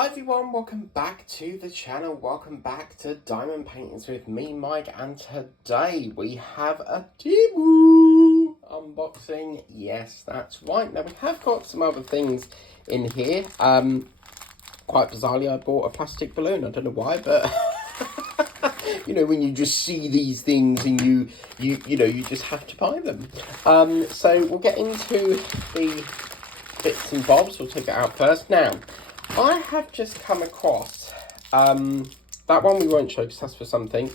Hi everyone, welcome back to the channel, welcome back to Diamond Paintings with me, Mike, and today we have a Temu unboxing. Yes, that's right. Now we have got some other things in here. Quite bizarrely, I bought a plastic balloon. I don't know why, but you know, when you just see these things and you just have to buy them. So we'll get into the bits and bobs. We'll take it out first. Now, I have just come across, that one we won't show because that's for something.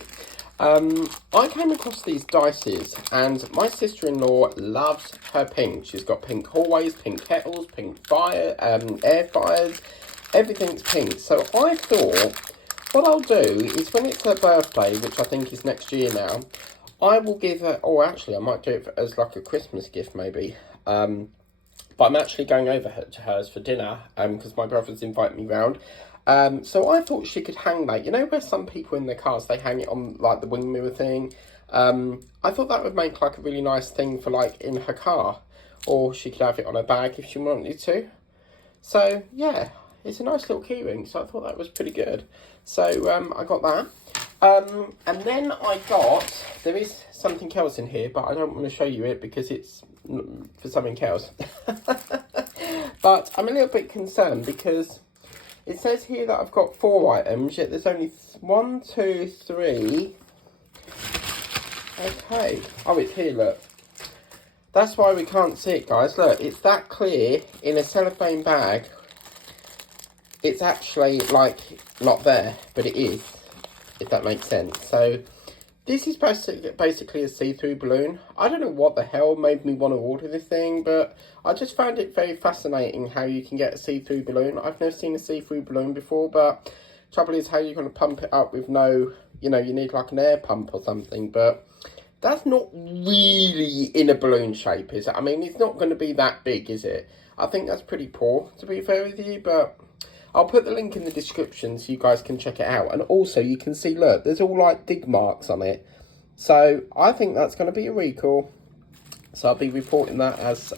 I came across these dices, and my sister-in-law loves her pink. She's got pink hallways, pink kettles, pink air fryers, everything's pink. So I thought, what I'll do is when it's her birthday, which I think is next year now, I will give her, or actually I might do it as like a Christmas gift maybe. But I'm actually going over to hers for dinner because my brother's invited me round. So I thought she could hang that. You know where some people in their cars, they hang it on like the wing mirror thing? I thought that would make like a really nice thing for like in her car. Or she could have it on her bag if she wanted to. So yeah, it's a nice little key ring. So I thought that was pretty good. So I got that. And then I got, there is something else in here, but I don't want to show you it because it's for something else. But I'm a little bit concerned because it says here that I've got 4 items, yet there's only 1, 2, 3. Okay. Oh, it's here, look. That's why we can't see it, guys. Look, it's that clear in a cellophane bag. It's actually, like, not there, but it is, if that makes sense. So, this is basically a see-through balloon. I don't know what the hell made me want to order this thing, but I just found it very fascinating how you can get a see-through balloon. I've never seen a see-through balloon before, but trouble is how you're going to pump it up with no, you know, you need like an air pump or something, but that's not really in a balloon shape, is it? I mean, it's not going to be that big, is it? I think that's pretty poor, to be fair with you, but I'll put the link in the description so you guys can check it out. And also, you can see, look, there's all like dig marks on it. So, I think that's going to be a recall. So, I'll be reporting that as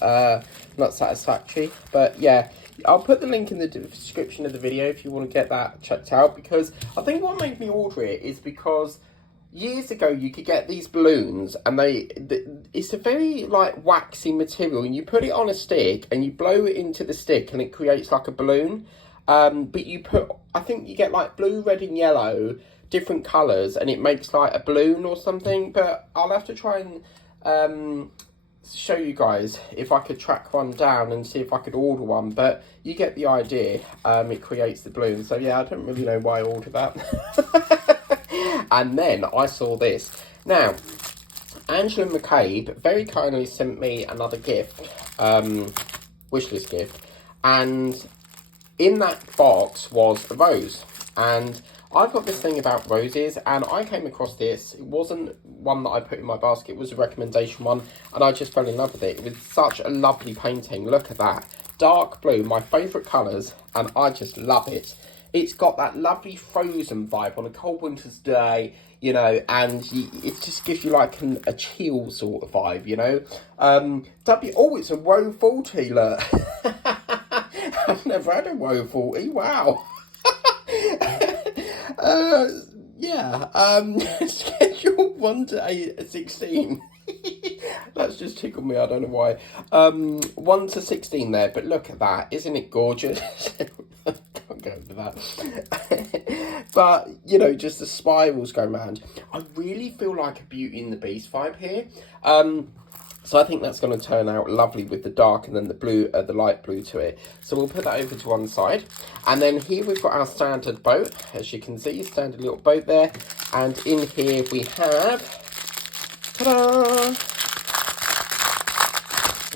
not satisfactory. But, yeah, I'll put the link in the description of the video if you want to get that checked out. Because I think what made me order it is because years ago you could get these balloons and it's a very like waxy material. And you put it on a stick and you blow it into the stick and it creates like a balloon. But you put, I think you get like blue, red and yellow, different colours, and it makes like a balloon or something. But I'll have to try and show you guys if I could track one down and see if I could order one. But you get the idea, it creates the balloon. So yeah, I don't really know why I ordered that. And then I saw this. Now, Angela McCabe very kindly sent me another gift, wishlist gift, and in that box was a rose, and I've got this thing about roses, and I came across this. It wasn't one that I put in my basket, it was a recommendation one, and I just fell in love with it. It was such a lovely painting. Look at that. Dark blue, my favourite colours, and I just love it. It's got that lovely frozen vibe on a cold winter's day, you know, and it just gives you like a chill sort of vibe, you know. Oh, it's a Woe 40, look. I've never had a Woe 40, wow. Schedule 1 to 16. That's just tickled me, I don't know why. 1 to 16 there, but look at that, isn't it gorgeous? Can't go over that. But, you know, just the spirals go round. I really feel like a Beauty and the Beast vibe here. So I think that's going to turn out lovely with the dark and then the blue, the light blue to it. So we'll put that over to one side. And then here we've got our standard boat. As you can see, standard little boat there. And in here we have, ta-da!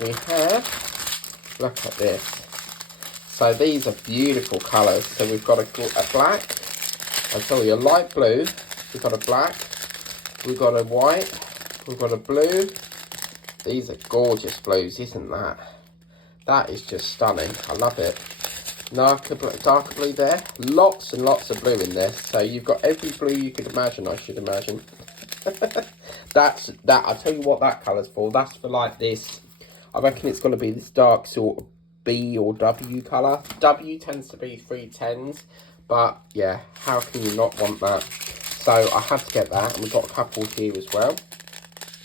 We have, look at this. So these are beautiful colours. So we've got a black, a light blue. We've got a black, we've got a white, we've got a blue. These are gorgeous blues, isn't that? That is just stunning. I love it. Darker blue there. Lots and lots of blue in this. So you've got every blue you could imagine, I should imagine. That. I'll tell you what that colour's for. That's for like this. I reckon it's going to be this dark sort of B or W colour. W tends to be 310s, but yeah, how can you not want that? So I had to get that, and we've got a couple here as well.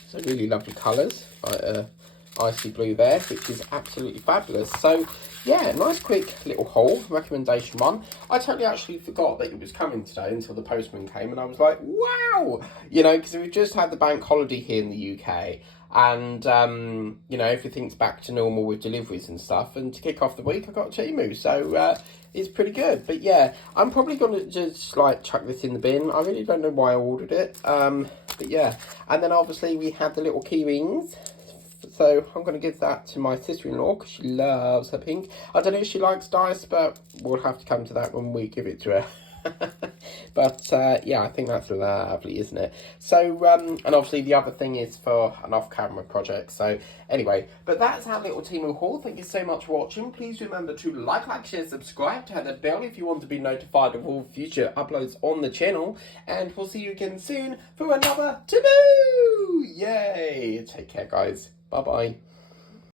So really lovely colours, like icy blue there, which is absolutely fabulous. So yeah, nice quick little haul, recommendation one. I totally actually forgot that it was coming today until the postman came, and I was like, wow, you know, because we've just had the bank holiday here in the UK, and you know, everything's back to normal with deliveries and stuff, and to kick off the week I got Temu, so it's pretty good. But yeah, I'm probably gonna just like chuck this in the bin. I really don't know why I ordered it, but yeah. And then obviously we had the little key rings, so I'm going to give that to my sister-in-law because she loves her pink. I don't know if she likes dice, but we'll have to come to that when we give it to her. But yeah, I think that's lovely, isn't it? So and obviously the other thing is for an off-camera project. So anyway, but that's our little Temu haul. Thank you so much for watching. Please remember to like, share, subscribe, turn the bell if you want to be notified of all future uploads on the channel, and we'll see you again soon for another Temu. Yay! Take care, guys. Bye bye.